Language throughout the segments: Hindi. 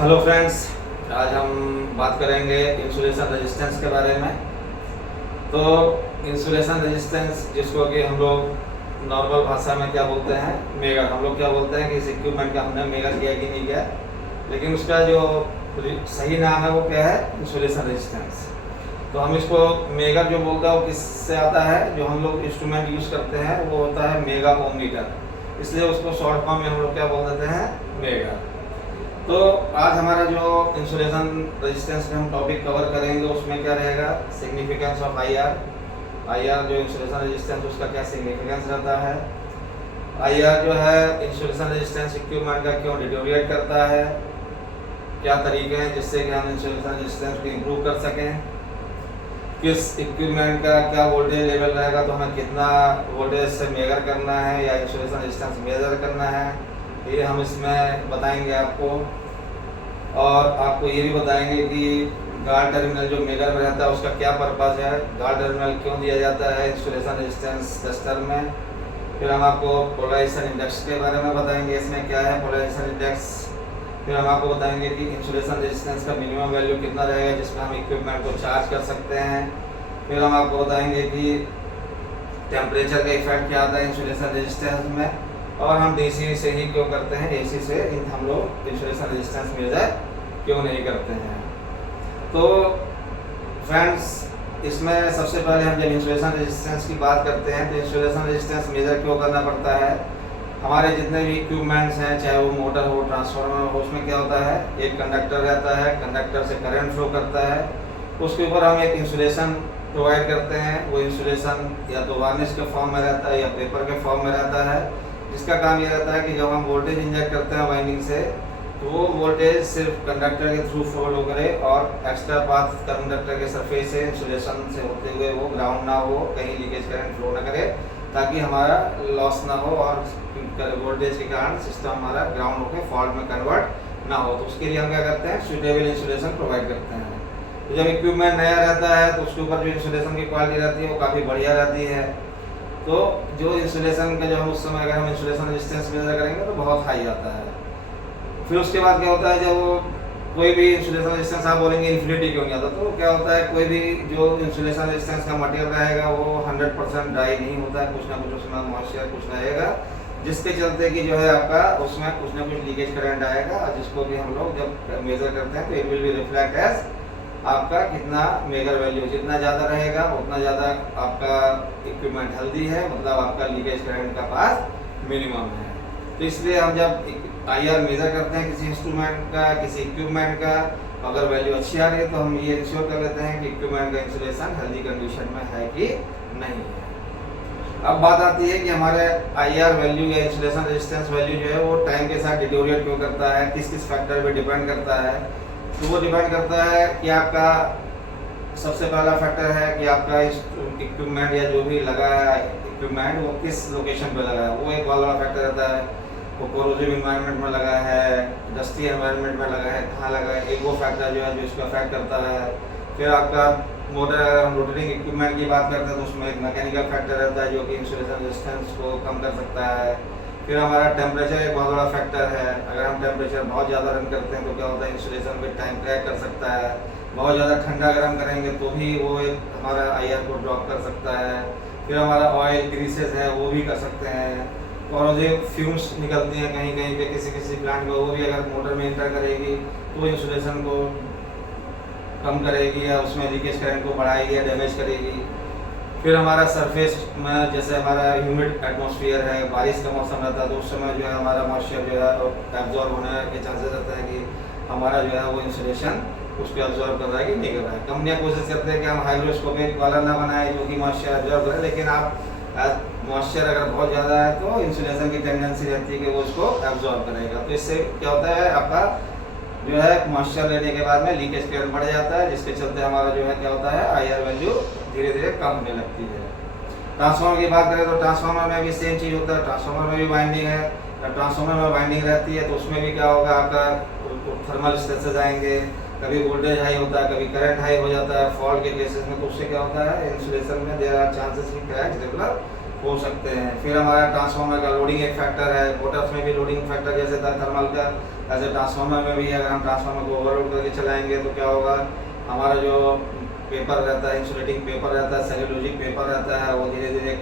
हेलो फ्रेंड्स, आज हम बात करेंगे इंसुलेशन रेजिस्टेंस के बारे में। तो इंसुलेशन रेजिस्टेंस, जिसको कि हम लोग नॉर्मल भाषा में क्या बोलते हैं, मेगर। हम लोग क्या बोलते हैं कि इस इक्विपमेंट का हमने मेगर किया कि नहीं किया, लेकिन उसका जो सही नाम है वो क्या है, इंसुलेशन रेजिस्टेंस। तो हम इसको मेगर जो बोलते हैं वो किससे आता है, जो हम लोग इंस्ट्रूमेंट यूज़ करते हैं वो होता है मेगा ओममीटर, इसलिए उसको शॉर्ट फॉर्म में हम लोग क्या बोल देते हैं, मेगर। तो आज हमारा जो इंसुलेशन रेजिस्टेंस में हम टॉपिक कवर करेंगे उसमें क्या रहेगा, सिग्निफिकेंस ऑफ आईआर जो इंसुलेशन रेजिस्टेंस उसका क्या सिग्निफिकेंस रहता है, आईआर जो है इंसुलेशन रेजिस्टेंस इक्विपमेंट का क्यों डिटोरिएट करता है, क्या तरीके हैं जिससे कि हम इंसुलेशन रेजिस्टेंस को इम्प्रूव कर सकें, किस इक्विपमेंट का क्या वोल्टेज लेवल रहेगा तो हमें कितना वोल्टेज से मेजर करना है या इंसुलेशन रेजिस्टेंस मेजर करना है, ये हम इसमें बताएंगे आपको। और आपको ये भी बताएंगे कि गार्ड टर्मिनल जो मेगर में रहता है उसका क्या पर्पज़ है, गार्ड टर्मिनल क्यों दिया जाता है इंसुलेशन रेजिस्टेंस टेस्टर में। फिर हम आपको पोलराइजेशन इंडेक्स के बारे में बताएंगे, इसमें क्या है पोलराइजेशन इंडेक्स। फिर हम आपको बताएंगे कि इंसुलेशन रेजिस्टेंस का मिनिमम वैल्यू कितना रहेगा जिसमें हम इक्विपमेंट को चार्ज कर सकते हैं। फिर हम आपको बताएंगे कि टेम्परेचर का इफेक्ट क्या आता है इंसुलेशन रेजिस्टेंस में, और हम डीसी से ही क्यों करते हैं, एसी से हम लोग इंसुलेशन रेजिस्टेंस मेजर क्यों नहीं करते हैं। तो फ्रेंड्स, इसमें सबसे पहले हम जब इंसुलेशन रेजिस्टेंस की बात करते हैं तो इंसुलेशन रेजिस्टेंस मेजर क्यों करना पड़ता है। हमारे जितने भी इक्विपमेंट्स हैं, चाहे वो मोटर हो, ट्रांसफार्मर हो, उसमें क्या होता है, एक कंडक्टर रहता है, कंडक्टर से करंट फ्लो करता है, उसके ऊपर हम एक इंसुलेशन प्रोवाइड करते हैं। वो इंसुलेशन या तो वार्निश के फॉर्म में रहता है या पेपर के फॉर्म में रहता है, जिसका काम ये रहता है कि जब हम वोल्टेज इंजेक्ट करते हैं वाइंडिंग से तो वो वोल्टेज सिर्फ कंडक्टर के थ्रू फ्लो करे और एक्स्ट्रा पाथ कंडक्टर के सरफेस से इंसुलेशन से होते हुए वो ग्राउंड ना हो, कहीं लीकेज करंट फ्लो ना करे, ताकि हमारा लॉस ना हो और वोल्टेज के कारण सिस्टम हमारा ग्राउंड होकर फॉल्ट में कन्वर्ट ना हो। तो उसके लिए हम क्या करते हैं, सुटेबल इंसुलेशन प्रोवाइड करते हैं। तो जब इक्विपमेंट नया रहता है तो उसके ऊपर जो इंसुलेशन की क्वालिटी रहती है वो काफ़ी बढ़िया रहती है। तो जो इंसुलेशन का जो हम उस समय अगर हम इंसुलेशन रेजिस्टेंस मेजर करेंगे तो बहुत हाई आता है। फिर उसके बाद क्या होता है, जब कोई भी इंसुलेशन रेजिस्टेंस आप बोलेंगे इन्फिनिटी क्यों नहीं आता, तो क्या होता है, कोई भी जो इंसुलेशन रेजिस्टेंस का मटेरियल रहेगा वो 100% ड्राई नहीं होता है, कुछ ना कुछ उसमें मॉइस्चर कुछ रहेगा, जिसके चलते कि जो है आपका उसमें कुछ ना कुछ लीकेज करंट आएगा, और जिसको भी हम लोग जब मेजर करते हैं तो it will be reflect as आपका कितना मेगर वैल्यू, जितना ज़्यादा रहेगा उतना ज़्यादा आपका इक्विपमेंट हेल्दी है, मतलब आपका लीकेज करंट का पास मिनिमम है। तो इसलिए हम जब आईआर मेजर करते हैं किसी इंस्ट्रूमेंट का, किसी इक्विपमेंट का, अगर वैल्यू अच्छी आ रही है तो हम ये इंश्योर कर लेते हैं कि इक्विपमेंट का इंसुलेशन हेल्दी कंडीशन में है कि नहीं है। अब बात आती है कि हमारे आईआर वैल्यू या इंसुलेशन रेजिस्टेंस वैल्यू जो है वो टाइम के साथ डिटोरिएट क्यों करता है, किस किस फैक्टर पे डिपेंड करता है। तो वो डिपेंड करता है कि आपका सबसे पहला फैक्टर है कि आपका इक्विपमेंट या जो भी लगा है इक्विपमेंट वो किस लोकेशन पे लगा है, वो एक बहुत बड़ा फैक्टर रहता है। वो कोरोसिव इन्वायरमेंट में लगा है, डस्टी एनवायरनमेंट में लगा है, कहाँ लगा है, एक वो फैक्टर जो है जो इसको अफेक्ट करता है। फिर आपका मोटर, अगर हम रोटेटिंग इक्विपमेंट की बात करते हैं तो उसमें एक मैकेनिकल फैक्टर रहता है जो कि इंसुलेशन रेजिस्टेंस को कम कर सकता है। फिर हमारा टेम्परेचर एक बहुत बड़ा फैक्टर है, अगर हम टेम्परेचर बहुत ज़्यादा रन करते हैं तो क्या होता है, इंसुलेशन में टाइम क्रैक कर सकता है। बहुत ज़्यादा ठंडा गर्म करेंगे तो भी वो एक हमारा आईआर को ड्रॉप कर सकता है। फिर हमारा ऑयल ग्रीसेस है वो भी कर सकते हैं, और जो फ्यूम्स निकलती हैं कहीं कहीं पे किसी किसी प्लांट में, वो भी अगर मोटर में इंटर करेगी तो इंसुलेशन को कम करेगी या उसमें लीकेज करंट को बढ़ाएगी या डैमेज करेगी। फिर हमारा सरफेस में, जैसे हमारा ह्यूमिड एटमॉस्फेयर है, बारिश का मौसम रहता है तो उस समय जो है हमारा मॉइस्चर जो है एब्जॉर्ब होने के चांसेस रहते हैं कि हमारा जो है वो इंसुलेशन उसको एब्जॉर्ब कर रहा है कि नहीं कर रहा है। कंपनियाँ कोशिश करते हैं कि हम हाइग्रोस्कोपिक वाला ना बनाए जो कि मॉइस्चर एब्जॉर्ब करे, लेकिन आप मॉइस्चर अगर बहुत ज़्यादा है तो इंसुलेशन की टेंडेंसी रहती है कि वो उसको एब्जॉर्ब करेगा। तो इससे क्या होता है, आपका जो है मॉइस्चर लेने के बाद में लीकेज करंट बढ़ जाता है, जिसके चलते हमारा जो है क्या होता है, आईआर वैल्यू धीरे धीरे कम होने लगती है। ट्रांसफार्मर की बात करें तो ट्रांसफार्मर में भी सेम चीज़ होता है, ट्रांसफार्मर में भी वाइंडिंग है। जब ट्रांसफार्मर में वाइंडिंग रहती है तो उसमें भी क्या होगा, आपका थर्मल स्ट्रेसेस आएंगे, कभी वोल्टेज हाई होता है, कभी करंट हाई हो जाता है फॉल्ट के केसेस में। तो उससे क्या होता है, इंसुलेशन में देयर आर चांसेस कि क्रैक्स डेवलप हो सकते हैं। फिर हमारा ट्रांसफार्मर का लोडिंग एक फैक्टर है, मोटर्स में भी लोडिंग फैक्टर जैसे था थर्मल का, ऐसे ट्रांसफार्मर में भी अगर हम ट्रांसफार्मर को ओवरलोड करके चलाएंगे तो क्या होगा, हमारा जो पेपर रहता है, इंसुलेटिंग पेपर रहता है, सेल्यूलोजिक पेपर रहता है, वो धीरे धीरे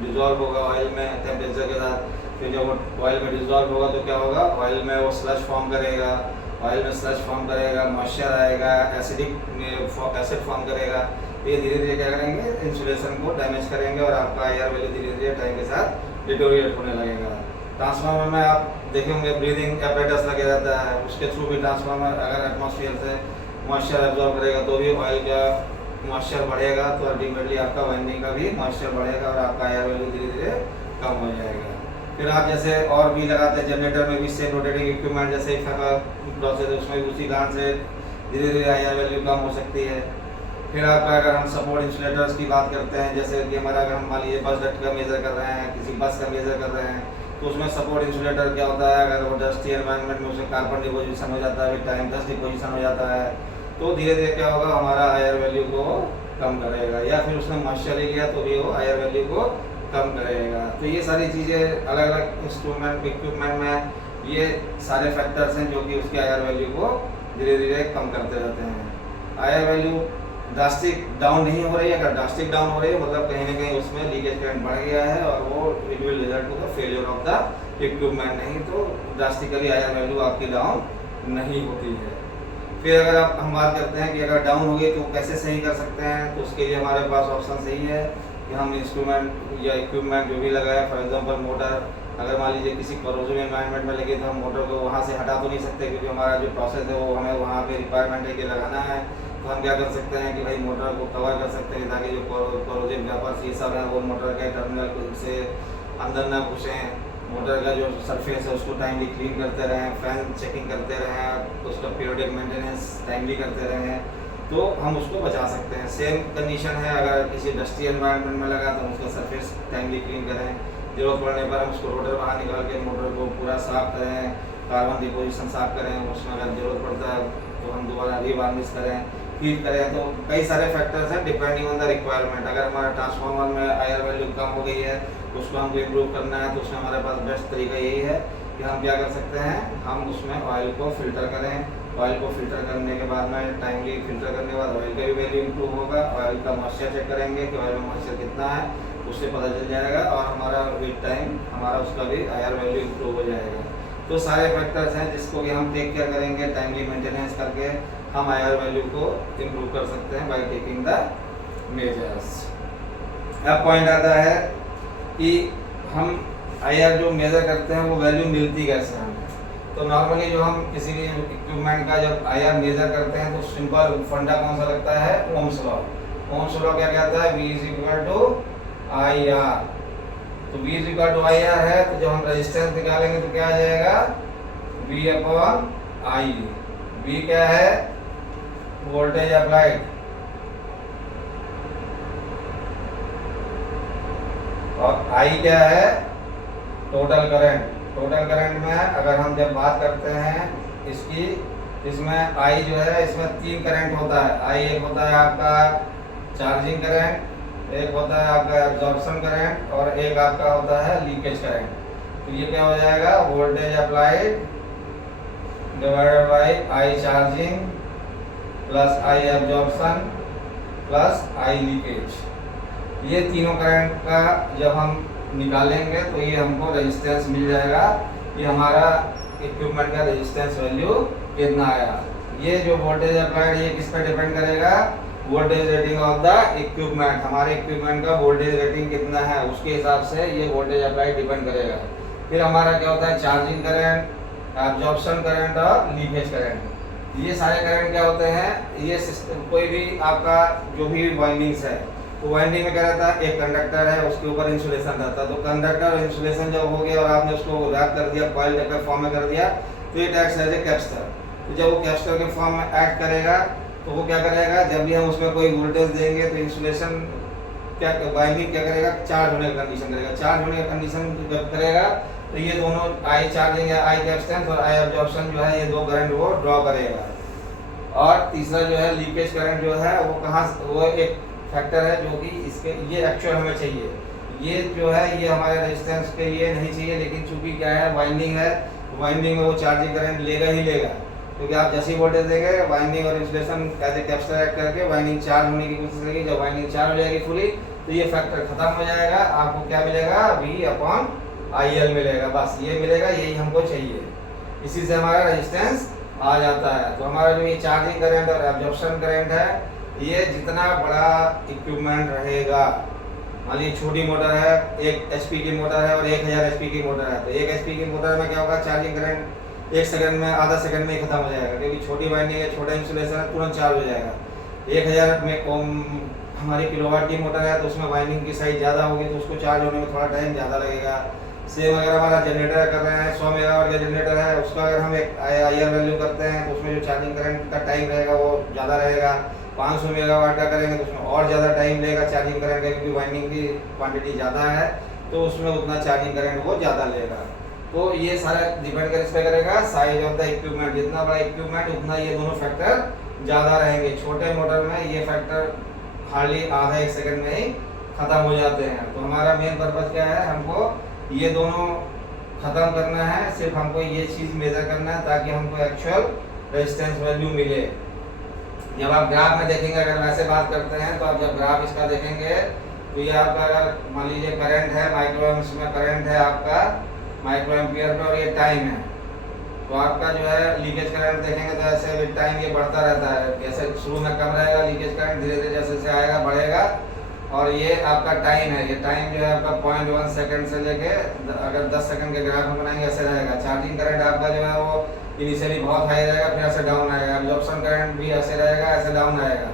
डिजॉल्व होगा ऑयल में टेम्परेचर के साथ। फिर जब वो ऑयल में डिजॉल्व होगा तो क्या होगा, ऑयल में वो स्लज फॉर्म करेगा, ऑयल में स्लज फॉर्म करेगा, मॉइस्चर आएगा, एसिड फॉर्म करेगा। ये धीरे धीरे क्या करेंगे, इंसुलेशन को डैमेज करेंगे और आपका आईआर वैल्यू धीरे धीरे टाइम के साथ डिटोरिएट होने लगेगा। ट्रांसफार्मर में आप देखे होंगे ब्रीदिंग एपरेटस लगे रहता है, उसके थ्रू भी ट्रांसफार्मर अगर एटमॉस्फेयर से मॉइस्चर एब्जॉर्ब करेगा तो भी ऑयल का मॉइस्चर बढ़ेगा, तो अल्टीमेटली आपका वाइंडिंग का भी मॉइस्चर बढ़ेगा और आपका आईआर वैल्यू धीरे धीरे कम हो जाएगा। फिर आप जैसे और भी लगाते हैं जनरेटर में भी सेम रोटेटिंग इक्विपमेंट जैसे प्रोसेस, उसमें भी उसी कारण से धीरे धीरे आईआर वैल्यू कम हो सकती है। फिर आपका अगर हम सपोर्ट इंसुलेटर्स की बात करते हैं, जैसे कि हमारा अगर हम मान लीजिए बस डक्ट का मेजर कर रहे हैं, किसी बस का मेजर कर रहे हैं, तो उसमें सपोर्ट इंसुलेटर क्या होता है, अगर वो डस्टी एनवायरनमेंट में उसमें कार्बन डिपोजिशन हो जाता है, टाइम डस्ट डिपोजिशन हो जाता है, तो धीरे धीरे क्या होगा, हमारा आईआर वैल्यू को कम करेगा। या फिर उसने मॉइस्चर ले लिया तो भी वो आईआर वैल्यू को कम करेगा। तो ये सारी चीज़ें अलग अलग इंस्ट्रूमेंट इक्विपमेंट में ये सारे फैक्टर्स हैं जो कि उसके आईआर वैल्यू को धीरे धीरे कम करते रहते हैं। आईआर वैल्यू ड्रास्टिक डाउन नहीं हो रही है, अगर ड्रास्टिक डाउन हो रही है मतलब कहीं ना कहीं उसमें लीकेज करंट बढ़ गया है और वो it will result to the failure of the equipment, नहीं तो ड्रास्टिकली आईआर वैल्यू आपकी डाउन नहीं होती है। फिर अगर हम बात करते हैं कि अगर डाउन हो गई तो कैसे सही कर सकते हैं, तो उसके लिए हमारे पास ऑप्शन सही है कि हम इंस्ट्रूमेंट या इक्विपमेंट जो भी लगाए, फॉर एग्जांपल मोटर अगर मान लीजिए किसी करोजिव एनवायरनमेंट में लगे तो हम मोटर को वहाँ से हटा तो नहीं सकते, क्योंकि हमारा जो प्रोसेस है वो हमें वहाँ पे रिक्वायरमेंट है कि लगाना है। तो हम क्या कर सकते हैं कि भाई मोटर को कवर कर सकते हैं ताकि जो करोजिव वेपर्स ये सब है वो मोटर के टर्मिनल से अंदर ना घुसें, मोटर का जो सरफेस है उसको टाइमली क्लीन करते रहें, फैन चेकिंग करते रहें, उसका पीरियडिक मेंटेनेंस टाइमली करते रहें, तो हम उसको बचा सकते हैं। सेम कंडीशन है अगर किसी डस्टी एनवायरनमेंट में लगा तो हम उसका सरफेस टाइमली क्लीन करें, जरूरत पड़ने पर हम उसको रोटर बाहर निकाल के मोटर को पूरा साफ करें, कार्बन डिपोजिशन साफ करें, उसमें अगर जरूरत पड़ता है तो हम दोबारा रीवार्निश करें, हीट करें। तो कई सारे फैक्टर्स हैं डिपेंडिंग ऑन द रिक्वायरमेंट। अगर हमारा ट्रांसफार्मर में आईआर वैल्यू कम हो गई है, उसको हमको इम्प्रूव करना है, तो उसमें हमारे पास बेस्ट तरीका यही है कि हम क्या कर सकते हैं, हम उसमें ऑयल को फिल्टर करें। ऑयल को फिल्टर करने के बाद में टाइमली फिल्टर करने के बाद ऑयल का भी वैल्यू इम्प्रूव होगा। ऑयल का मॉइस्चर चेक करेंगे कि ऑयल में मॉइस्चर कितना है, उससे पता चल जाएगा और हमारा विद टाइम हमारा उसका भी आईआर वैल्यू इम्प्रूव हो जाएगा। तो सारे फैक्टर्स हैं जिसको कि हम टेक केयर करेंगे, टाइमली मेंटेनेंस करके हम आईआर वैल्यू को इम्प्रूव कर सकते हैं बाय टेकिंग द मेजर्स। अब पॉइंट आता है कि हम आईआर जो मेजर करते हैं वो वैल्यू मिलती कैसे हमें। तो नॉर्मली जो हम किसी भी इक्विपमेंट का जब आईआर मेजर करते हैं तो सिंपल फंडा कौन सा लगता है, ओम्स लॉ। ओम्स लॉ क्या कहता है, V is equal to IR। तो V is equal to IR है, तो जब हम रेजिस्टेंस निकालेंगे तो क्या आ जाएगा, V अपॉन I। V क्या है, वोल्टेज अप्लाइड, और I क्या है, टोटल करंट। टोटल करंट में अगर हम जब बात करते हैं इसकी, इसमें I जो है इसमें 3 करंट होता है। I एक होता है आपका चार्जिंग करंट, एक होता है आपका एब्जॉर्प्शन करंट और एक आपका होता है लीकेज करंट। तो ये क्या हो जाएगा, voltage applied divided bye I charging plus I absorption plus I leakage. ये तीनों करंट का जब हम निकालेंगे तो ये हमको रेजिस्टेंस मिल जाएगा, ये हमारा इक्विपमेंट का रेजिस्टेंस वैल्यू कितना आया। ये जो वोल्टेज अप्लाइड ये किस पे डिपेंड करेगा, voltage rating of the equipment. हमारे इक्विपमेंट का वोल्टेज रेटिंग कितना है उसके हिसाब से ये वोल्टेज अप्लाइड डिपेंड करेगा। फिर हमारा क्या होता है, चार्जिंग करंट, एब्जॉर्प्शन करंट और लीकेज करंट। ये सारे करंट क्या होते हैं, ये कोई भी आपका जो भी वाइंडिंग्स है, तो वाइंडिंग में क्या रहता है, एक कंडक्टर है उसके ऊपर इंसुलेशन रहता है। तो कंडक्टर और इंसुलेशन जब हो गया और आपने उसको रैप कर दिया, कॉइल टाइप फॉर्म में कर दिया, तो ये एक्ट्स एज ए कैपेसिटर। तो जब वो कैपेसिटर के फॉर्म में एक्ट करेगा तो वो क्या करेगा, जब भी हम उसमें कोई वोल्टेज देंगे तो इंसुलेशन क्या वाइंडिंग क्या करेगा, चार्ज होने का कंडीशन करेगा। चार्ज होने का कंडीशन जब करेगा तो ये दोनों I चार्जिंग या I कैपेसिटेंस और I एब्जॉर्प्शन जो है ये दो करंट वो ड्रॉ करेगा। और तीसरा जो है लीकेज करंट जो है वो कहाँ, वो एक फैक्टर है जो कि इसके ये एक्चुअल हमें चाहिए। ये जो है ये हमारे रेजिस्टेंस के लिए नहीं चाहिए, लेकिन चूंकि क्या है वाइंडिंग है, वाइंडिंग में वो चार्जिंग करंट लेगा ही लेगा, क्योंकि आप जैसी वोल्टेज देंगे वाइंडिंग और इंसुलेशन कहते कैप्चर करके वाइंडिंग चार्ज होने की कोशिश करेगी। जब वाइंडिंग चार्ज हो जाएगी फुली तो ये फैक्टर खत्म हो जाएगा, आपको क्या मिलेगा V/IL मिलेगा, बस ये मिलेगा, यही हमको चाहिए। इसी से हमारा रेजिस्टेंस आ जाता है। तो हमारा जो ये चार्जिंग करंट और एब्जॉर्प्शन करंट है, ये जितना बड़ा इक्विपमेंट रहेगा, मान लीजिए छोटी मोटर है, 1 HP की मोटर है और 1000 HP की मोटर है, तो 1 HP की मोटर में क्या होगा, चार्जिंग करंट 1 सेकंड में, आधा सेकंड में ही खत्म हो जाएगा, क्योंकि छोटी वाइंडिंग है, छोटा इंसुलेशन है, तुरंत चार्ज हो जाएगा। 1000 में हमारी किलोवाट की मोटर है तो उसमें वाइंडिंग की साइज ज़्यादा होगी तो उसको चार्ज होने में थोड़ा टाइम ज़्यादा लगेगा। सेम अगर हमारा जनरेटर कर रहे हैं, 100 मेगावाट का जनरेटर है, उसका अगर हम एक IR वैल्यू करते हैं तो उसमें जो चार्जिंग करंट का टाइम रहेगा वो ज़्यादा रहेगा। 500 मेगावाट का करेंगे तो उसमें और ज़्यादा टाइम लेगा चार्जिंग करंट का, क्योंकि वाइंडिंग की क्वांटिटी ज़्यादा है तो उसमें उतना चार्जिंग करंट वो ज़्यादा लेगा। तो ये सारा डिपेंड कर इस पर करेगा साइज ऑफ द इक्विपमेंट, जितना बड़ा इक्विपमेंट उतना ये दोनों फैक्टर ज़्यादा रहेंगे। छोटे मोटर में ये फैक्टर हार्डली आधा 1 सेकंड में ही ख़त्म हो जाते हैं। तो हमारा मेन पर्पज़ क्या है, हमको ये दोनों ख़त्म करना है, सिर्फ हमको ये चीज़ मेजर करना है ताकि हमको एक्चुअल रेजिस्टेंस वैल्यू मिले। जब आप ग्राफ में देखेंगे, अगर वैसे बात करते हैं तो आप जब ग्राफ इसका देखेंगे तो ये आपका अगर मान लीजिए करंट है माइक्रोएम्प्स में, करंट है आपका माइक्रो एम्पियर में और ये टाइम है, तो आपका जो है लीकेज करंट देखेंगे तो ऐसे विद टाइम ये बढ़ता रहता है। जैसे शुरू में कम रहेगा लीकेज करंट, धीरे धीरे जैसे जैसे आएगा बढ़ेगा। और ये आपका टाइम है, ये टाइम जो है आपका 0.1 सेकंड से लेके अगर 10 सेकंड के ग्राफ में बनाएंगे ऐसे रहेगा। चार्जिंग करंट आपका जो है वो इनिशियली बहुत हाई रहेगा, फिर ऐसे डाउन आएगा। एब्जॉर्प्शन करंट भी ऐसे रहेगा, ऐसे डाउन आएगा।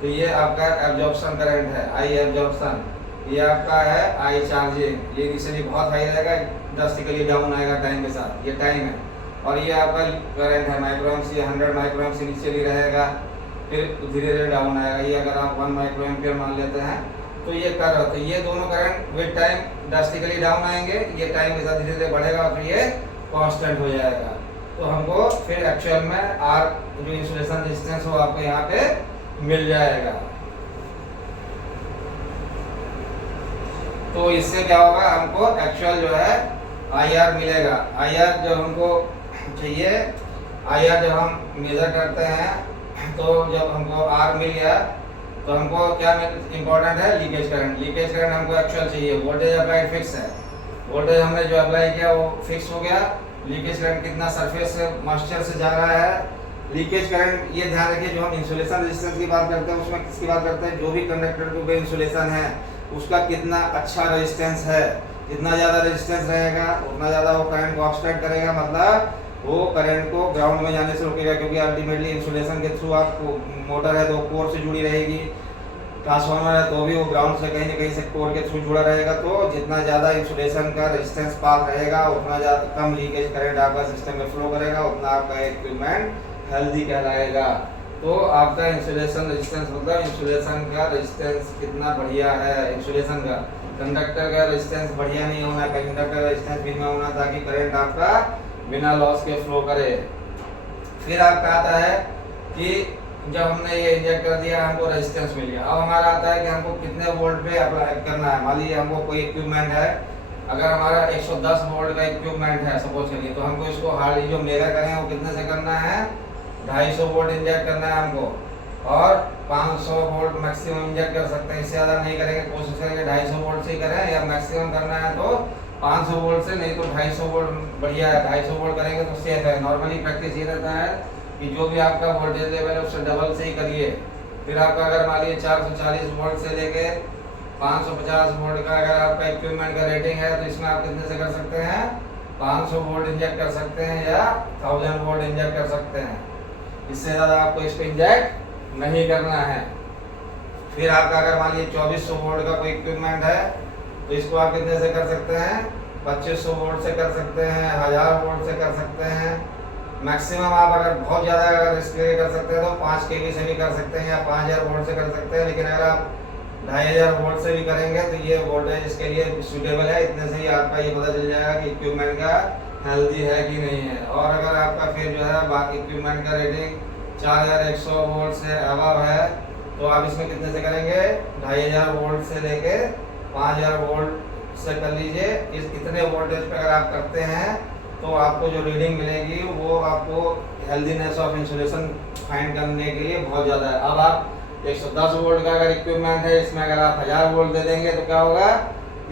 तो ये आपका एब्जॉर्प्शन करंट है, आई एब्जॉर्प्शन। ये आपका है आई चार्जिंग, ये इनिशियली बहुत हाई रहेगा, ड्रास्टिकली डाउन आएगा टाइम के साथ, ये टाइम है। और ये आपका करंट है माइक्रोएम्प्स, ये 100 माइक्रोएम्प्स इनिशियली रहेगा, फिर धीरे धीरे डाउन आएगा। ये अगर आप 1 माइक्रो एम्पियर मान लेते हैं तो ये कर रहे, तो ये दोनों current with time drastically down आएंगे, ये टाइम के साथ धीरे धीरे बढ़ेगा और फिर ये कांस्टेंट हो जाएगा। तो हमको फिर एक्चुअल में आर जो इंसुलेशन रेजिस्टेंस हो आपको यहाँ पे मिल जाएगा। तो इससे क्या होगा, हमको एक्चुअल जो है IR मिलेगा। IR जब हमको चाहिए, IR जब हम मेजर करते हैं तो जब हमको R मिल गया तो हमको क्या इंपॉर्टेंट है, लीकेज करंट। लीकेज करंट हमको एक्चुअल चाहिए, वोल्टेज अप्लाई फिक्स है, वोल्टेज हमने जो अप्लाई किया वो फिक्स हो गया। लीकेज करंट कितना सरफेस से मॉइस्चर से जा रहा है। लीकेज करंट ये ध्यान रखिए, जो हम इंसुलेशन रेजिस्टेंस की बात करते हैं उसमें किसकी बात करते हैं, जो भी कंडक्टर के ऊपर इंसुलेशन है उसका कितना अच्छा रेजिस्टेंस है। जितना ज़्यादा रेजिस्टेंस रहेगा उतना ज़्यादा वो करंट को ऑब्स्ट्रक्ट करेगा, मतलब वो करंट को ग्राउंड में जाने से रोकेगा, क्योंकि अल्टीमेटली इंसुलेशन के थ्रू आपको मोटर है तो कोर से जुड़ी रहेगी, ट्रांसफार्मर है तो भी वो ग्राउंड से कहीं ना कहीं से कोर के थ्रू जुड़ा रहेगा। तो जितना ज़्यादा इंसुलेशन का रेजिस्टेंस पास रहेगा उतना ज़्यादा कम लीकेज करंट आपका सिस्टम में फ्लो करेगा, उतना आपका इक्विपमेंट हेल्दी कहलाएगा। तो आपका इंसुलेशन रेजिस्टेंस मतलब इंसुलेशन का रेजिस्टेंस कितना बढ़िया है। इंसुलेशन का कंडक्टर का रेजिस्टेंस बढ़िया नहीं होना, कंडक्टर का रेजिस्टेंस भी ना होना, ताकि करंट आपका बिना लॉस के फ्लो करे। फिर आपका आता है कि जब हमने ये इंजेक्ट कर दिया हमको रेजिस्टेंस मिल गया, अब हमारा आता है कि हमको कितने वोल्ट पे अप्लाई करना है। मान लीजिए हमको कोई इक्विपमेंट है, अगर हमारा 110 वोल्ट का इक्विपमेंट है सपोज करिए, तो हमको इसको हार्डली जो मेजर करें वो कितने से करना है, 250 वोल्ट इंजेक्ट करना है हमको, और 500 वोल्ट मैक्सिमम इंजेक्ट कर सकते हैं। इससे ज़्यादा नहीं करेंगे, कोशिश करेंगे 250 वोल्ट से ही करें, या मैक्सिमम करना है तो 500 वोल्ट से, नहीं तो 250 वोल्ट बढ़िया है। 250 वोल्ट करेंगे तो सेफ है। नॉर्मली प्रैक्टिस ये रहता है कि जो भी आपका वोल्टेज लेवल है उससे डबल से ही करिए। फिर आपका अगर मान लीजिए 440 वोल्ट से लेके 550 वोल्ट का अगर आपका इक्विपमेंट का रेटिंग है तो इसमें आप कितने से कर सकते हैं, 500 वोल्ट इंजेक्ट कर सकते हैं या 1000 वोल्ट इंजेक्ट कर सकते हैं। इससे ज़्यादा आपको इस पर इंजेक्ट नहीं करना है। फिर आपका अगर मान लीजिए 2400 वोल्ट का कोई इक्विपमेंट है तो इसको आप कितने से कर सकते हैं, 2500 वोल्ट से कर सकते हैं, 1000 वोल्ट से कर सकते हैं। मैक्सिमम आप अगर बहुत ज़्यादा अगर इसके लिए कर सकते हैं तो 5 kV से भी कर सकते हैं या 5000 वोल्ट से कर सकते हैं। लेकिन अगर आप 2500 वोल्ट से भी करेंगे तो ये वोल्टेज इसके लिए सूटेबल है। इतने से ही आपका ये पता चल जाएगा कि इक्विपमेंट का हेल्दी है कि नहीं है। और अगर आपका फिर जो है बाकी इक्विपमेंट का रेटिंग 4100 वोल्ट से अबव है तो आप इसमें कितने से करेंगे, 2500 वोल्ट से लेके 5000 वोल्ट से कर लीजिए। इस इतने वोल्टेज पे अगर आप करते हैं तो आपको जो रीडिंग मिलेगी वो आपको हेल्दीनेस ऑफ इंसुलेशन फाइंड करने के लिए बहुत ज़्यादा है। अब आप 110 वोल्ट का अगर इक्विपमेंट है, इसमें अगर आप 1000 वोल्ट दे देंगे तो क्या होगा,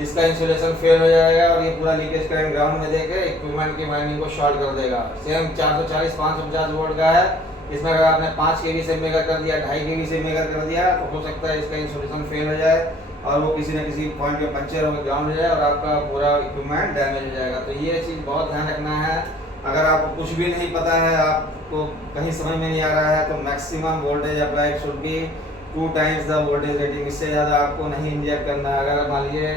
इसका इंसुलेशन फेल हो जाएगा और ये पूरा लीकेज करंट ग्राउंड में देके इक्विपमेंट की वाइंडिंग को शॉर्ट कर देगा। सेम 440 550 वोल्ट का है, इसमें अगर आपने 5 kV से मेजर कर दिया, 2.5 kV से मेजर कर दिया तो हो सकता है इसका इंसुलेशन फेल हो जाए और वो किसी न किसी पॉइंट पे पंचर होकर ग्राउंड हो जाए और आपका पूरा इक्विपमेंट डैमेज हो जाएगा। तो ये चीज़ बहुत ध्यान रखना है। अगर आपको कुछ भी नहीं पता है, आपको कहीं समझ में नहीं आ रहा है, तो maximum voltage applied should be 2 times the voltage rating. इससे ज़्यादा आपको नहीं इंजेक्ट करना है। अगर मान लीजिए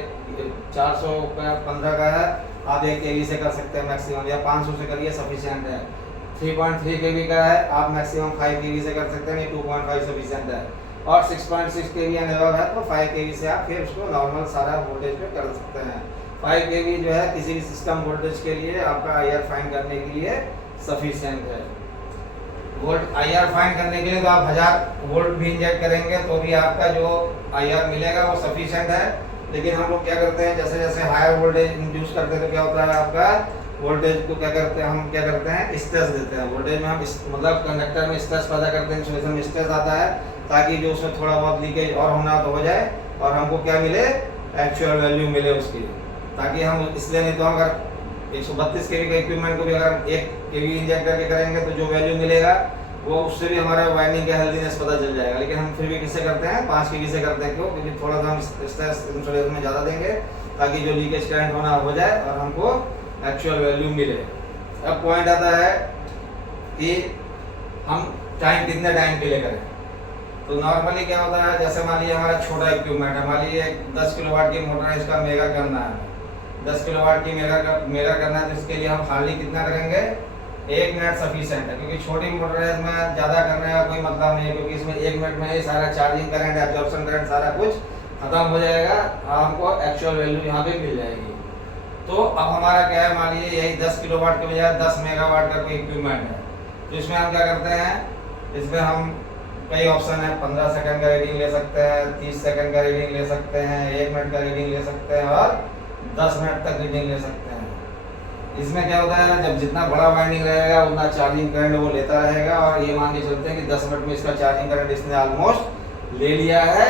415 का है, आप 1 kV से कर सकते हैं मैक्सिमम, या 500 से करिए सफिशिएंट है। 3.3 kV का है, आप मैक्सिमम 5 kV से कर सकते हैं, नहीं 2.5 सफिशिएंट है। और 6.6 kV एंड अबव है तो 5 kV से आप फिर उसको नॉर्मल सारा वोल्टेज पे कर सकते हैं। 5 kV जो है किसी भी सिस्टम वोल्टेज के लिए आपका IR फाइंड करने के लिए सफिशिएंट है। वोल्ट IR फाइंड करने के लिए तो आप 1000 वोल्ट भी इंजेक्ट करेंगे तो भी आपका जो IR मिलेगा वो सफिशिएंट है। लेकिन हम लोग क्या करते हैं, जैसे जैसे हायर वोल्टेज इंड्यूस करते हैं तो क्या होता है, आपका वोल्टेज को क्या करते हैं, हम क्या करते हैं, स्ट्रेस देते हैं। वोल्टेज में हम मतलब कंडक्टर में स्ट्रेस पैदा करते हैं, इंसुलेशन में स्ट्रेस आता है ताकि जो उसमें थोड़ा बहुत लीकेज और होना तो हो जाए और हमको क्या मिले, एक्चुअल वैल्यू मिले उसकी। ताकि हम इसलिए, नहीं तो अगर 132 kV का इक्विपमेंट को भी अगर 1 kV इंजेक्ट करके करेंगे तो जो वैल्यू मिलेगा वो उससे भी हमारा वाइंडिंग का हेल्दीनेस पता चल जाएगा। लेकिन हम फिर भी किससे करते हैं, 5 kV से करते हैं। क्यों? क्योंकि थोड़ा सा हम स्ट्रेस इंसुलेशन में ज़्यादा देंगे ताकि जो लीकेज करंट होना हो जाए और हमको एक्चुअल वैल्यू मिले। अब पॉइंट आता है कि हम टाइम कितने टाइम के लिए करें। तो नॉर्मली क्या होता है, जैसे मान लीजिए हमारा छोटा इक्विपमेंट है, मान लीजिए 10 किलोवाट की मोटर है, इसका मेजर करना है, 10 किलोवाट की मेजर करना है तो इसके लिए हम हार्डली कितना करेंगे, 1 मिनट सफिशिएंट है। क्योंकि छोटी मोटर है, इसमें ज़्यादा करने का कोई मतलब नहीं है, क्योंकि इसमें 1 मिनट में ही सारा चार्जिंग करंट, एब्जॉर्प्शन करंट सारा कुछ खत्म हो जाएगा, हमको एक्चुअल वैल्यू यहाँ पे मिल जाएगी। तो अब हमारा क्या है, मान लीजिए यही 10 किलोवाट के बजाय 10 मेगावाट का कोई इक्विपमेंट है, तो इसमें हम क्या करते हैं, इसमें हम कई ऑप्शन है, 15 सेकंड का रीडिंग ले सकते हैं, 30 सेकंड का रीडिंग ले सकते हैं, 1 मिनट का रीडिंग ले सकते हैं और 10 मिनट तक रीडिंग ले सकते हैं। इसमें क्या होता है, जब जितना बड़ा वाइंडिंग रहेगा उतना चार्जिंग करंट वो लेता रहेगा और ये मान के चलते हैं कि 10 मिनट में इसका चार्जिंग करंट इसने ऑलमोस्ट ले लिया है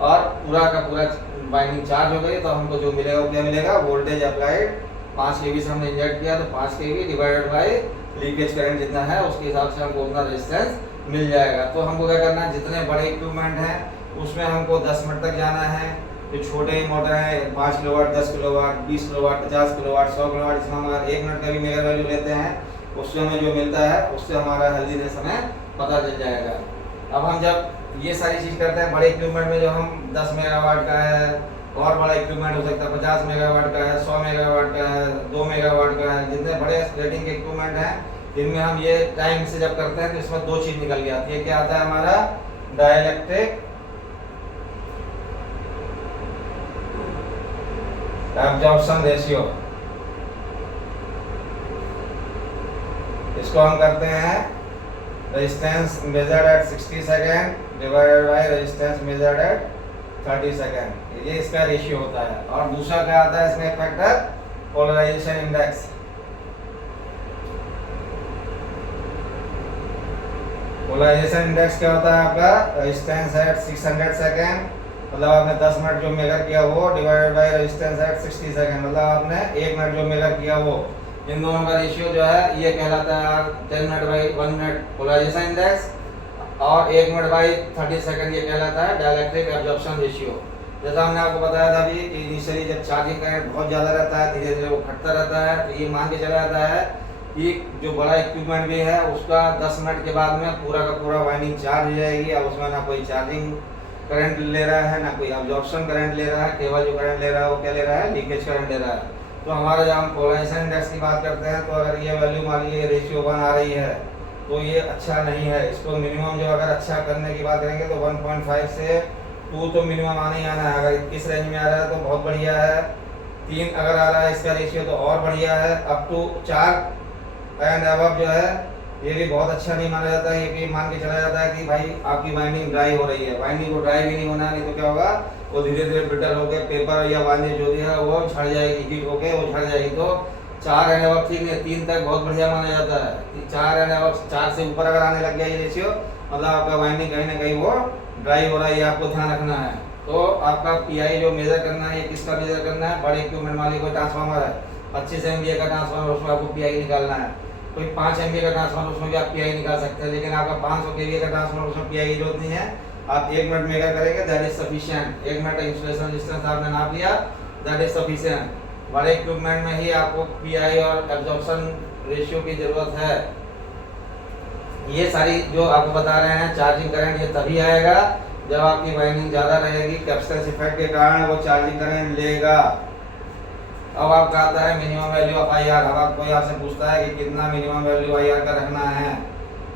और पूरा का पूरा वाइंडिंग चार्ज हो गई। तो हमको जो मिलेगा वो क्या मिलेगा, वोल्टेज अप्लाइड 5 kV से हमने इंजेक्ट किया तो 5 kV divided by leakage current जितना है उसके हिसाब से हमको उतना रेजिस्टेंस मिल जाएगा। तो हमको क्या करना है, जितने बड़े इक्विपमेंट हैं उसमें हमको 10 मिनट तक जाना है। जो छोटे मोटर हैं 5 kilowatt, 10 kilowatt, 20 kilowatt, 50 kilowatt, 100 kilowatt, इसमें हम अगर 1 मिनट का भी मेजर वैल्यू लेते हैं उससे हमें जो मिलता है उससे हमारा हेल्दीनेस हमें पता चल जाएगा। अब हम जब ये सारी चीज़ करते हैं, बड़े इक्विपमेंट में जो हम 10 मेगावाट का है, और बड़ा इक्विपमेंट हो सकता है 50 मेगावाट का है, 100 मेगावाट का है, 2 मेगावाट का है, जितने बड़े रेटिंग के इक्विपमेंट हैं इनमें हम ये टाइम से जब करते हैं तो इसमें 2 चीज़ निकल के आती है। क्या आता है हमारा, डाइलेक्ट्रिक एब्जॉर्प्शन रेशियो। इसको हम करते हैं resistance measured eight 60 second divided by resistance measured eight 30 second, ये इसका रेशियो होता है। और दूसरा क्या आता है इसमें factor, polarization index. Polarization index क्या होता है आपका, रेजिस्टेंस एट 600 सेकेंड, मतलब आपने 10 मिनट जो मेजर किया वो divided by resistance at 60 second, मतलब आपने 1 मिनट जो मेजर किया वो, इन दोनों का रेशियो जो है ये कहलाता है 10 minute by 1 minute polarization index, और 1 मिनट बाई 30 सेकेंड ये कहलाता है डाइलेक्ट्रिक एब्जॉर्प्शन रेशियो। जैसा हमने आपको बताया था अभी कि इनिशियली जब चार्जिंग करंट बहुत ज़्यादा रहता है, धीरे धीरे वो घटता रहता है, तो ये मान के चला जाता है कि जो बड़ा इक्विपमेंट भी है उसका 10 मिनट के बाद में पूरा का पूरा वाइंडिंग चार्ज हो जाएगी और उसमें ना कोई चार्जिंग करंट ले रहा है ना कोई एब्जॉर्प्शन करंट ले रहा है, केवल जो करंट ले रहा है वो क्या ले रहा है, लीकेज करंट ले रहा है। तो हमारा जब हम पोलराइजेशन इंडेक्स की बात करते हैं तो अगर ये वैल्यू मान लीजिए रेशियो 1 आ रही है तो ये अच्छा नहीं है। इसको मिनिमम जो अगर अच्छा करने की बात करेंगे तो 1.5 से 2 तो मिनिमम आना ही आना है। अगर इस रेंज में आ रहा है तो बहुत बढ़िया है, 3 अगर आ रहा है इसका रेशियो तो और बढ़िया है, अप टू 4 एंड अबव जो है ये भी बहुत अच्छा नहीं माना जाता है। ये भी मान के चला जाता है कि भाई आपकी वाइंडिंग ड्राई हो रही है, वाइंडिंग को ड्राई भी नहीं होना, नहीं तो क्या होगा वो धीरे धीरे ब्रिटल होकर पेपर या वार्निश जो भी है वो झड़ जाएगी, हीट होकर वो झड़ जाएगी। तो 4 एंड अबव ठीक है, 3 तक बहुत बढ़िया माना जाता है। 4 एंड अबव, 4 से ऊपर अगर आने लग गया ये रेशियो, मतलब आपका वाइंडिंग कहीं ना कहीं वो ड्राई हो रहा है, ये आपको ध्यान रखना है। तो आपका पीआई जो मेजर करना है, ये किसका मेजर करना है? बड़े इक्विपमेंट वाले कोई ट्रांसफार्मर है 25 एमवीए का ट्रांसफार्मर, उसमें आपको पीआई निकालना है। कोई 5 एमवीए का ट्रांसफार्मर, उसमें भी आप पीआई निकाल सकते हैं। लेकिन आपका 500 केवीए का ट्रांसफार्मर, उसमें पीआई की जरूरत नहीं है। आप 1 मिनट मेजर करेंगे, that is sufficient. 1 minute insulation resistance आपने नाप लिया, दैट इज सफिशिएंट। बड़े इक्विपमेंट में ही आपको पीआई और एब्जॉर्प्शन रेशियो की जरूरत है। ये सारी जो आपको बता रहे हैं, चार्जिंग करंट ये तभी आएगा जब आपकी वाइंडिंग ज़्यादा रहेगी, कैपेसिटेंस इफेक्ट के कारण वो चार्जिंग करंट लेगा। अब आपका आता है मिनिमम वैल्यू ऑफ आईआर। अब आप कोई आपसे पूछता है कि कितना मिनिमम वैल्यू आईआर का रखना है।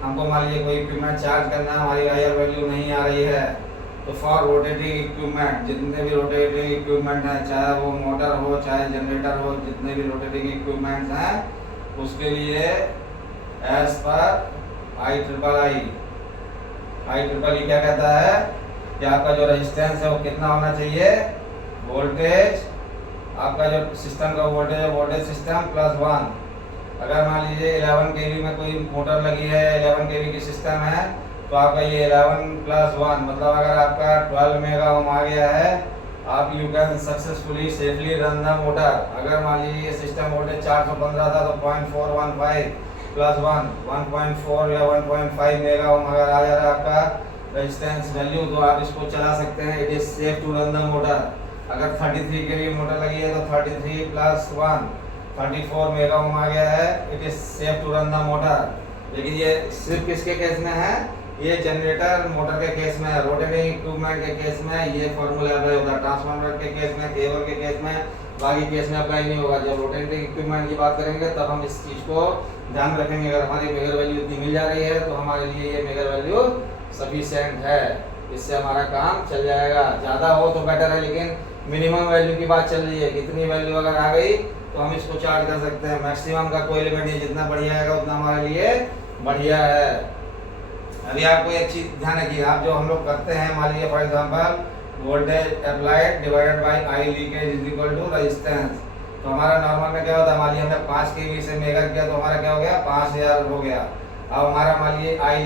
हमको मान लीजिए कोई इक्विपमेंट चार्ज करना है, हमारी आईआर वैल्यू नहीं आ रही है, तो फॉर रोटेटिंग इक्विपमेंट, जितने भी रोटेटिंग इक्विपमेंट हैं, चाहे वो मोटर हो चाहे जनरेटर हो, जितने भी रोटेटिंग इक्विपमेंट हैं, उसके लिए एज पर IEEE क्या कहता है कि आपका जो रेजिस्टेंस है वो कितना होना चाहिए? वोल्टेज, आपका जो सिस्टम का वोल्टेज है, वोल्टेज सिस्टम प्लस 1। अगर मान लीजिए 11 kV में कोई मोटर लगी है, 11 kV की सिस्टम है, तो आपका ये 11 + 1, मतलब अगर आपका 12 मेगा ओम आ गया है, आप you can successfully safely run the motor. अगर मान लीजिए ये सिस्टम वोल्टेज 415 था, तो 0.415 + 1 1.4 या 1.5 मेगा ओम अगर आ जा रहा है आपका रेजिस्टेंस वैल्यू, तो आप इसको चला सकते हैं। It is safe to run the motor. अगर 33 kV मोटर लगी है, तो 33 + 1 34 मेगा ओम आ गया है, it is safe to run the motor. लेकिन ये सिर्फ किसके केस में है? ये जनरेटर मोटर के केस में, रोटेटिंग इक्विपमेंट के केस में ये फॉर्मूला अप्लाई होता है। ट्रांसफार्मर के केस में, केबल के केस में, बाकी केस में अप्लाई नहीं होगा। जब रोटेटिंग इक्विपमेंट की बात करेंगे तब हम इस चीज़ को ध्यान रखेंगे। अगर हमारी मेजर वैल्यू इतनी मिल जा रही है तो हमारे लिए ये मेजर वैल्यू सफिशिएंट है, इससे हमारा काम चल जाएगा। ज़्यादा हो तो बेटर है, लेकिन मिनिमम वैल्यू की बात चल रही है। कितनी वैल्यू अगर आ गई तो हम इसको चार्ज कर सकते हैं। मैक्सिमम का कोई लिमिट नहीं, जितना बढ़िया आएगा उतना हमारे लिए बढ़िया है। अभी आपको एक चीज ध्यान रखिए, आप जो हम लोग करते हैं, मान लीजिए for example voltage applied divided by I leakage is equal to resistance. तो हमारा नॉर्मल में क्या होता है? मान लीजिए हमने 5 kV से मेजर किया, तो हमारा क्या हो गया? 5000 हो गया। अब हमारा मान लीजिए आई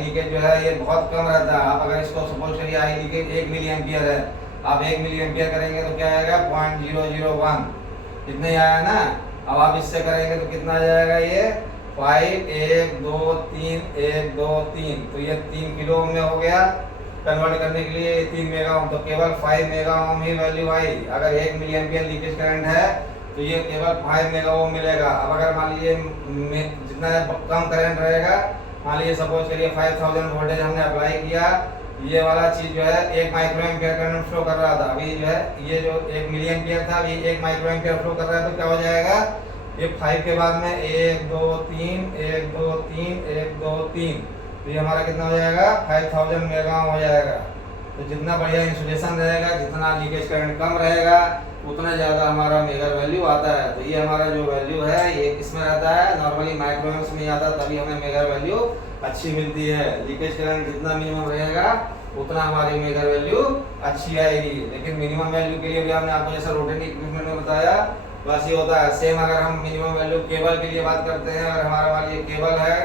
लीकेज जो है ये बहुत कम रहता है। आप अगर इसको सपोज करिए आई लीकेज 1 मिली एम्पियर है, आप 1 मिली एम्पियर करेंगे तो क्या आएगा? 0.001, इतने ही आया ना। अब आप इससे करेंगे तो कितना आ जाएगा? ये 5 1 2 3 1 2 3, तो ये 3 किलो ओम में हो गया। कन्वर्ट करने के लिए 3 मेगा ओम, तो केवल 5 मेगा ओम ही वैल्यू आई। अगर 1 मिली एम्पियर लीकेज करंट है तो ये केवल 5 मेगा ओम मिलेगा। अब अगर मान लीजिए जितना कम करंट रहेगा, मान लीजिए सपोज करिए 5000 वोल्टेज हमने अप्लाई किया, ये वाला चीज जो है 1 माइक्रो एम्पियर करंट फ्लो कर रहा था। अभी जो है ये जो 1 मिली एम्पियर था, अभी 1 माइक्रो एम्पियर फ्लो कर रहा है, तो क्या हो जाएगा? ये 5 के बाद में 1 2 3 1 2 3 1 2 3, तो ये हमारा कितना हो जाएगा? 5000 मेगा ओम हो जाएगा। तो जितना बढ़िया इंसुलेशन रहेगा, जितना लीकेज करंट कम रहेगा, उतना ज़्यादा हमारा मेजर वैल्यू आता है। तो ये हमारा जो वैल्यू है ये किसमें रहता है? नॉर्मली माइक्रोएम्प्स में आता है, तभी हमें मेजर वैल्यू अच्छी मिलती है। लीकेज करंट जितना मिनिमम रहेगा उतना हमारी मेजर वैल्यू अच्छी आएगी। लेकिन मिनिमम वैल्यू के लिए भी हमने आपको जैसा रोटेटिंग इक्विपमेंट में बताया बस ये होता है। सेम अगर हम मिनिमम वैल्यू केबल के लिए बात करते हैं, अगर हमारा मान लीजिए केबल है,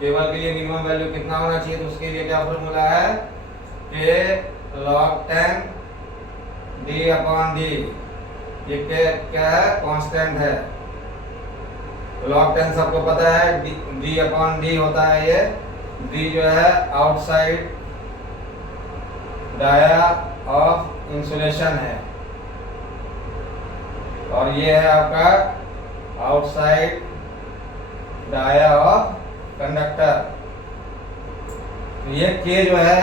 केबल के लिए मिनिमम वैल्यू कितना होना चाहिए? तो उसके लिए क्या फॉर्मूला है? K log 10 D/D। ये क्या है? कांस्टेंट है। log 10 सबको पता है, D/D होता है। ये D जो है आउटसाइड डाया ऑफ इंसुलेशन है, और ये है आपका आउटसाइड डाया ऑफ कंडक्टर। ये K जो है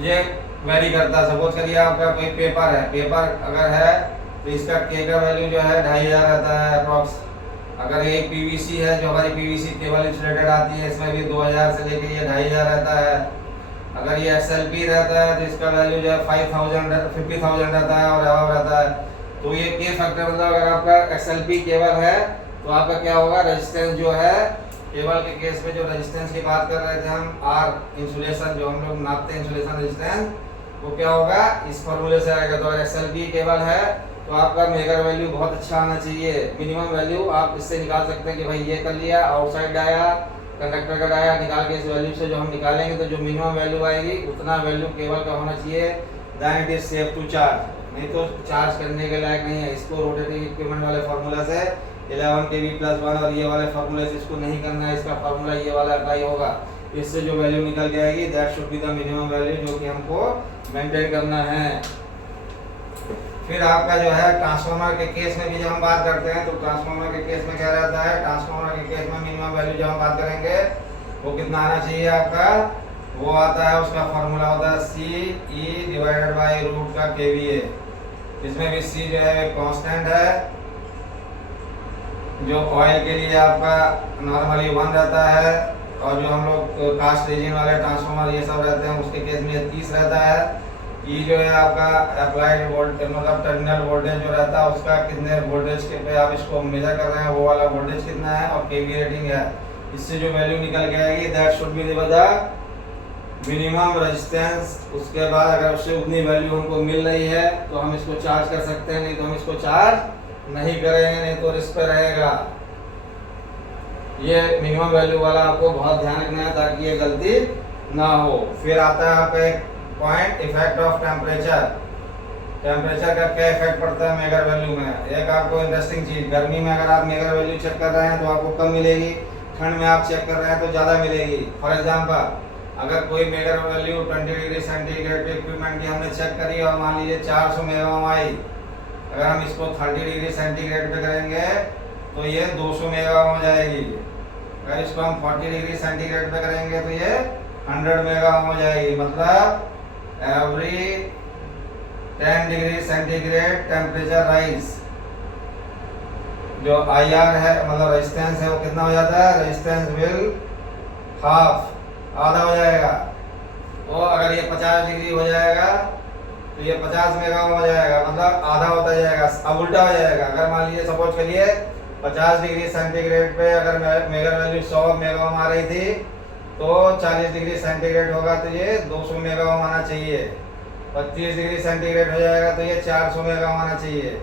ये वेरी करता है। सपोज करिए आपका कोई पेपर है, पेपर अगर है तो इसका K का वैल्यू जो है 2500 रहता है अप्रॉक्स। अगर ये PVC है, जो हमारी PVC केबल इंसुलेटेड आती है, इसमें भी 2000 से लेके ये 2500 रहता है। अगर ये XLP रहता है तो इसका वैल्यू जो है 50,000 रहता है और अबव रहता है। तो ये K फैक्टर, मतलब अगर आपका XLP केबल है तो आपका क्या होगा? रेजिस्टेंस जो है केबल के केस में जो रेजिस्टेंस की बात कर रहे थे हम, R इंसुलेशन जो हम लोग नापते हैं इंसुलेशन रेजिस्टेंस, वो क्या होगा, इस फॉर्मूले से आएगा। तो अगर SLB केबल है तो आपका मेगर वैल्यू बहुत अच्छा आना चाहिए। मिनिमम वैल्यू आप इससे निकाल सकते हैं कि भाई ये कर लिया, आउटसाइड डाया, कंडक्टर का डाया, निकाल के इस वैल्यू से जो हम निकालेंगे तो जो मिनिमम वैल्यू आएगी उतना वैल्यू केबल का होना चाहिए। Then it is safe to charge, नहीं तो चार्ज करने के लायक नहीं है। इसको रोटेटिंग इक्विपमेंट वाले फार्मूला से 11 kV+1 और ये वाले फार्मूले से इसको नहीं करना है, इसका फार्मूला ये वाला अप्लाई होगा। इससे जो वैल्यू निकल के आएगी that should be the minimum value जो कि हमको मेंटेन करना है। फिर आपका जो है ट्रांसफार्मर के केस में भी जब हम बात करते हैं तो ट्रांसफार्मर के केस में क्या रहता है, ट्रांसफार्मर के केस में मिनिमम वैल्यू जब हम बात करेंगे वो कितना आना चाहिए आपका, वो आता है, उसका फार्मूला होता है CE/√kVA। इसमें भी C जो है कांस्टेंट है, जो ऑयल के लिए आपका नॉर्मली 1 रहता है, और जो हम लोग कास्ट रीजन वाले ट्रांसफार्मर ये सब रहते हैं उसके केस में 30 रहता है। E जो है आपका अप्लाइड वोल्टेज मतलब टर्मिनल वोल्टेज जो रहता है उसका कितने वोल्टेज के पे आप इसको मेजर कर रहे हैं वो वाला वोल्टेज कितना है, और kV रेटिंग है। इससे जो वैल्यू निकल के आएगी that should be the minimum resistance. उसके बाद अगर उससे उतनी वैल्यू हमको मिल रही है तो हम इसको चार्ज कर सकते हैं, नहीं तो हम इसको चार्ज नहीं करेंगे, नहीं तो रिस्क पे रहेगा। ये मिनिमम वैल्यू वाला आपको बहुत ध्यान रखना है ताकि ये गलती ना हो। फिर आता है आपका एक point, effect of temperature. Temperature का क्या इफेक्ट पड़ता है मेगर वैल्यू में। एक आपको इंटरेस्टिंग चीज, गर्मी में अगर आप मेगर वैल्यू चेक कर रहे हैं तो आपको कम मिलेगी, ठंड में आप चेक कर रहे हैं तो ज़्यादा मिलेगी। फॉर एग्जांपल अगर कोई मेगर वैल्यू 20 डिग्री सेंटीग्रेड पे इक्विपमेंट की हमने चेक करी और मान लीजिए 400 मेगावाट आई, अगर हम इसको 30 डिग्री सेंटीग्रेड पे करेंगे तो ये 200 मेगावाट हो जाएगी। अगर इसको हम 40 डिग्री सेंटीग्रेड पे करेंगे तो ये 100 मेगावाट हो जाएगी। मतलब every 10 degree centigrade temperature rise, जो IR है मतलब रेजिस्टेंस है वो कितना हो जाता है, रेजिस्टेंस विल हाफ, आधा हो जाएगा। तो अगर ये 50 डिग्री हो जाएगा तो ये 50 मेगावाट हो जाएगा, मतलब आधा होता जाएगा। अब उल्टा हो जाएगा, अगर मान लीजिए सपोज करिए 50 डिग्री सेंटीग्रेड पे अगर मेगर वैल्यू 100 मेगावाट आ रही थी तो 40 डिग्री सेंटीग्रेड होगा तो ये 200 मेगावाट आना चाहिए। 25 डिग्री सेंटीग्रेड हो जाएगा तो ये 400 मेगावाट आना चाहिए।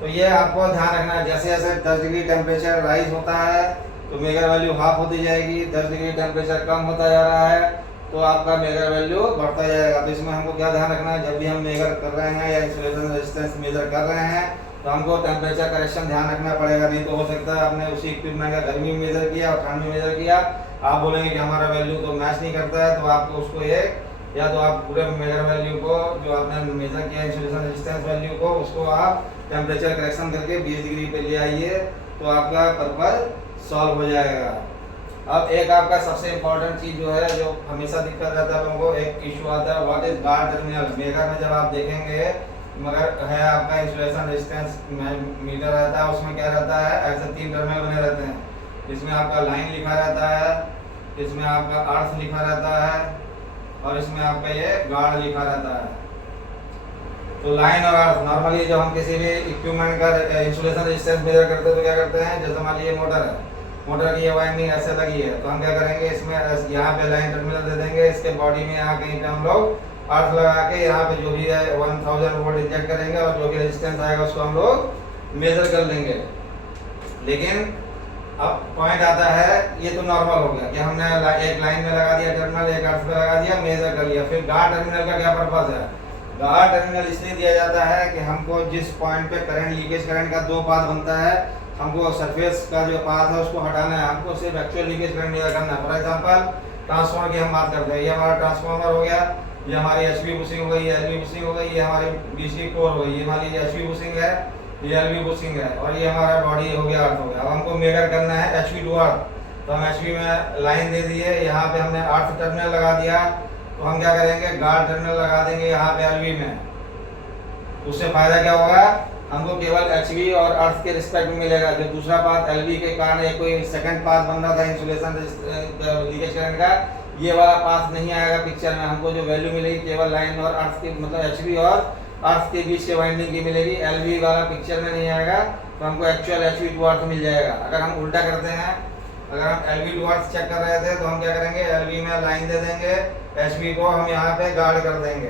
तो ये आपको ध्यान रखना है, जैसे जैसे 10 डिग्री टेम्परेचर राइज होता है तो मेगर वैल्यू हाफ होती जाएगी। 10 डिग्री टेम्परेचर कम होता जा रहा है तो आपका मेगर वैल्यू बढ़ता जाएगा। तो इसमें हमको क्या ध्यान रखना है, जब भी हम मेगर कर रहे हैं या इंसुलेशन रेजिस्टेंस मेजर कर रहे हैं तो हमको टेम्परेचर करेक्शन ध्यान रखना पड़ेगा। नहीं तो हो सकता है आपने उसी इक्विपमेंट का गर्मी में मेजर किया और ठंड में मेजर किया, आप बोलेंगे कि हमारा वैल्यू तो मैच नहीं करता है, तो आपको उसको एक या तो आप पूरे मेजर वैल्यू को जो आपने मेजर किया इंसुलेशन रेजिस्टेंस वैल्यू को उसको आप टेम्परेचर करेक्शन करके 20 डिग्री पे ले आइए तो आपका पर्पज सॉल्व हो जाएगा। अब एक आपका सबसे इम्पोर्टेंट चीज जो है, जो हमेशा दिक्कत रहता है लोगों को, एक इशू आता है, what is guard terminal. Megger में जब आप देखेंगे मगर है आपका इंसुलेशन रेजिस्टेंस मीटर रहता है, उसमें क्या रहता है, ऐसे 3 टर्मिनल बने रहते हैं। इसमें आपका लाइन लिखा रहता है, इसमें आपका अर्थ लिखा रहता है और इसमें आपका ये गार्ड लिखा रहता है। तो लाइन और अर्थ नॉर्मली जब हम किसी भी इक्विपमेंट का इंसुलेशन रेजिस्टेंस मेजर करते हैं तो क्या करते हैं, जैसे मान लीजिए मोटर है, मोटर की ये वाइंडिंग ऐसे लगी है तो हम क्या करेंगे, इसमें यहाँ पे लाइन टर्मिनल दे देंगे, इसके बॉडी में यहाँ कहीं पे हम लोग अर्थ लगा के यहाँ पे जो भी है 1000 वोल्ट इंजेक्ट करेंगे और जो भी रेजिस्टेंस आएगा उसको हम लोग मेजर कर लेंगे। लेकिन अब पॉइंट आता है, ये तो नॉर्मल हो गया कि हमने एक लाइन में लगा दिया टर्मिनल, एक अर्थ पे लगा दिया, मेजर कर लिया। फिर गार्ड टर्मिनल का क्या पर्पस है, गार्ड टर्मिनल इसलिए दिया जाता है कि हमको जिस पॉइंट पे करंट लीकेज करंट का 2 पाथ बनता है, हमको सरफेस का जो पाथ है उसको हटाना है, हमको सिर्फ एक्चुअल लीकेज करंट मेजर करना है। फॉर एग्जांपल ट्रांसफार्मर की हम बात करते हैं, ये हमारा ट्रांसफार्मर हो गया, ये हमारी एचवी बुशिंग हो गई, एलवी बुशिंग हो गई, ये हमारी बीसी कोर हो गई, ये हमारी एचवी बुशिंग है, ये एलवी बुशिंग है और ये हमारा बॉडी हो गया, अर्थ हो गया। अब हमको मेजर करना है एचवी टू अर्थ, तो हम एचवी में लाइन दे दिए, यहाँ पे हमने अर्थ टर्मिनल लगा दिया, तो हम क्या करेंगे, गार्ड टर्मिनल लगा देंगे यहाँ पे एलवी में। उससे फायदा क्या होगा, हमको केवल एचवी और अर्थ के रिस्पेक्ट में मिलेगा। जो दूसरा पाथ एलवी के कारण एक कोई सेकंड पाथ बन रहा था इंसुलेशन लीकेज करंट का, ये वाला पाथ नहीं आएगा पिक्चर में। हमको जो वैल्यू मिलेगी केवल लाइन और अर्थ के मतलब एचवी और अर्थ के बीच के वाइंडिंग की मिलेगी, एलवी वाला पिक्चर में नहीं आएगा। तो हमको एक्चुअल एचवी टू अर्थ मिल जाएगा। अगर हम उल्टा करते हैं, अगर हम एलवी टू अर्थ चेक कर रहे थे तो हम क्या करेंगे, एलवी में लाइन दे देंगे, एचवी को हम यहाँ पे गार्ड कर देंगे।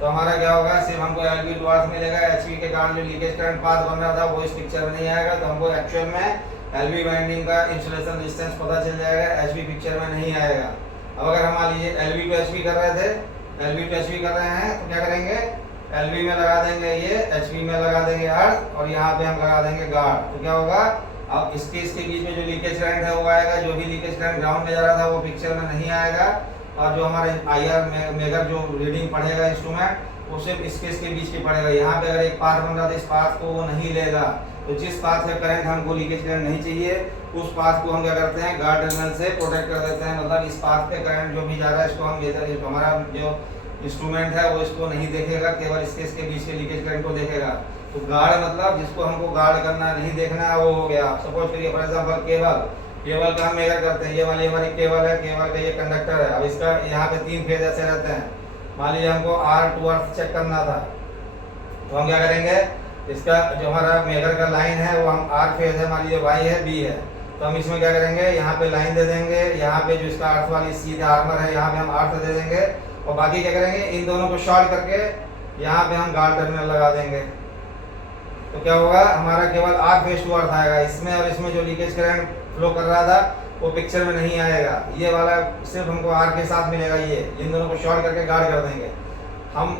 तो हमारा क्या होगा, सिर्फ हमको एलवी टू अर्थ मिलेगा। एचवी के कारण जो लीकेज करंट पाथ बन रहा था वो इस पिक्चर में नहीं आएगा, तो हमको एक्चुअल में एलवी वाइंडिंग का इंसुलेशन रेजिस्टेंस पता चल जाएगा, एचवी पिक्चर में नहीं आएगा। अब अगर हम मान लीजिए एलवी टू एचवी कर रहे थे, एलवी टू एचवी कर रहे हैं, तो क्या करेंगे, एलवी में लगा देंगे ये, एचवी में लगा देंगे अर्थ, और यहाँ पे हम लगा देंगे गार्ड। तो क्या होगा, अब इसके बीच में जो लीकेज करंट है वो आएगा, जो भी लीकेज करंट ग्राउंड में जा रहा था वो पिक्चर में नहीं आएगा, और जो हमारे आईआर मेगर जो रीडिंग पढ़ेगा इंस्ट्रूमेंट वो सिर्फ इसके बीच के पड़ेगा। यहाँ पे अगर एक पाथ बन रहा था, इस पाथ को वो नहीं लेगा। तो जिस पाथ से करंट हमको लीकेज करंट नहीं चाहिए, उस पाथ को हम क्या करते हैं, गार्ड टर्मिनल से प्रोटेक्ट कर देते हैं। मतलब इस पाथ पे करंट जो भी जा रहा है इसको हम लेते हैं, हमारा जो इंस्ट्रूमेंट है वो इसको नहीं देखेगा, केवल इसके बीच के लीकेज करंट को देखेगा। तो गार्ड मतलब जिसको हमको गार्ड करना नहीं देखना है वो हो गया। सपोज करिए फॉर एग्जांपल केबल का हम मेजर करते हैं, ये वाली हमारी केबल है, केबल का ये कंडक्टर है। अब इसका यहाँ पे 3 फेज ऐसे रहते हैं। मान लीजिए हमको आर टू अर्थ चेक करना था, तो हम क्या करेंगे, इसका जो हमारा मेजर का लाइन है वो हम आर फेज है, मान लीजिए वाई है, बी है, तो हम इसमें क्या करेंगे, यहाँ पे लाइन दे देंगे, यहाँ पे जो इसका अर्थ वाली सीधे आर्मर है यहाँ पे हम अर्थ दे देंगे, और बाकी क्या करेंगे, इन दोनों को शॉर्ट करके यहाँ पे हम गार्ड टर्मिनल लगा देंगे। तो क्या होगा, हमारा केवल आर फेज टू अर्थ आएगा। इसमें और इसमें जो लीकेज करंट फ्लो कर रहा था वो पिक्चर में नहीं आएगा। ये वाला सिर्फ हमको आर के साथ मिलेगा, ये इन दोनों को शॉर्ट करके गार्ड कर देंगे। हम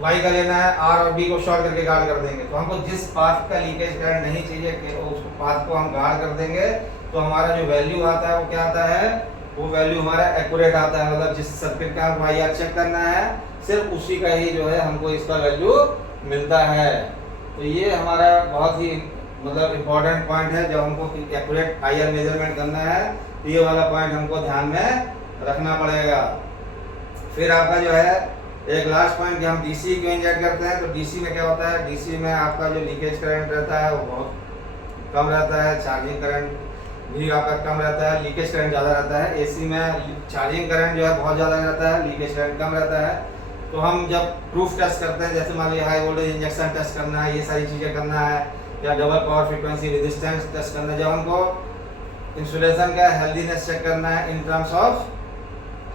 वाई का लेना है, आर और बी को शॉर्ट करके गार्ड कर देंगे। तो हमको जिस पाथ का लीकेज करंट नहीं चाहिए कि उस पाथ को हम गार्ड कर देंगे, तो हमारा जो वैल्यू आता है वो क्या आता है, वो वैल्यू हमारा एक्यूरेट आता है। मतलब जिस सर्किट का हमको आईआर चेक करना है सिर्फ उसी का ही जो है हमको इसका वैल्यू मिलता है। तो ये हमारा बहुत ही मतलब इम्पोर्टेंट पॉइंट है। जब हमको एक्यूरेट आईआर मेजरमेंट करना है तो ये वाला पॉइंट हमको ध्यान में रखना पड़ेगा। फिर आपका जो है एक लास्ट पॉइंट कि हम डीसी क्यों इंजेक्ट करते हैं। तो डीसी में क्या होता है, डीसी में आपका जो लीकेज करंट रहता है वो बहुत कम रहता है, चार्जिंग करंट भी आपका कम रहता है, लीकेज करंट ज़्यादा रहता है। एसी में चार्जिंग करंट जो है बहुत ज़्यादा रहता है, लीकेज करंट कम रहता है। तो हम जब प्रूफ टेस्ट करते हैं, जैसे मान लीजिए हाई वोल्टेज इंजेक्शन टेस्ट करना है, ये सारी चीज़ें करना है, या double power frequency resistance test करना है, जब हमको इंसुलेशन का हेल्दीनेस चेक करना है in terms of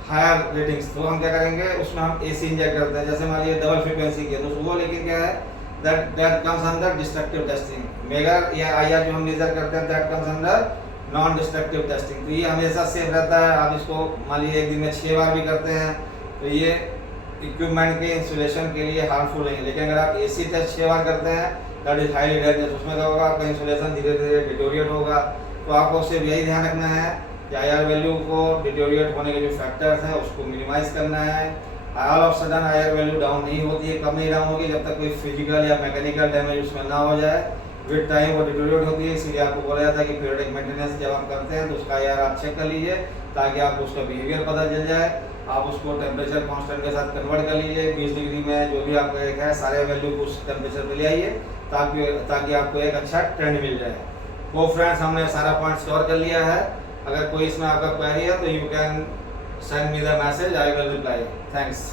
higher ratings, तो हम क्या करेंगे, उसमें हम एसी इंजेक्ट करते हैं। जैसे मान लीजिए डबल फ्रीक्वेंसी के, तो वो लेकिन क्या है, that comes under destructive testing. Megger या आईआर जो हम मेजर करते हैं that comes under non destructive testing. तो ये हमेशा सेफ रहता है। आप इसको मान लीजिए एक दिन में 6 बार भी करते हैं तो ये इक्विपमेंट के इंसुलेशन के लिए हार्मफुल नहीं है। लेकिन अगर आप एसी टेस्ट 6 बार करते हैं दैट इज हाईली डेंजरस। उसमें क्या होगा, आपका इंसुलेशन धीरे धीरे डिटोरिएट होगा। तो आपको सिर्फ यही ध्यान रखना है कि आईआर वैल्यू को डिटोरिएट होने के जो फैक्टर्स हैं उसको मिनिमाइज करना है। All of sudden IR value down नहीं होती है, कब नहीं डाउन होगी, जब तक कोई फिजिकल या मैकेनिकल डैमेज उसमें ना हो जाए। विद टाइम वो डिटोरिएट होती है, इसीलिए आपको बोला जाता है कि पीरियडिक मेंटेनेंस जब आप करते हैं तो उसका आईआर आप चेक कर लीजिए, ताकि आपको उसका बिहेवियर पता चल जाए। आप उसको टेम्परेचर कांस्टेंट के साथ कन्वर्ट कर लीजिए, 20 डिग्री में जो भी आपका एक है सारे वैल्यू को उस टेम्परेचर पे ले आइए, ताकि आपको एक अच्छा ट्रेंड मिल जाए। तो फ्रेंड्स, हमने सारा पॉइंट्स कवर कर लिया है। अगर कोई इसमें आपका क्वेरी है तो you can send me the message, I will reply. Thanks.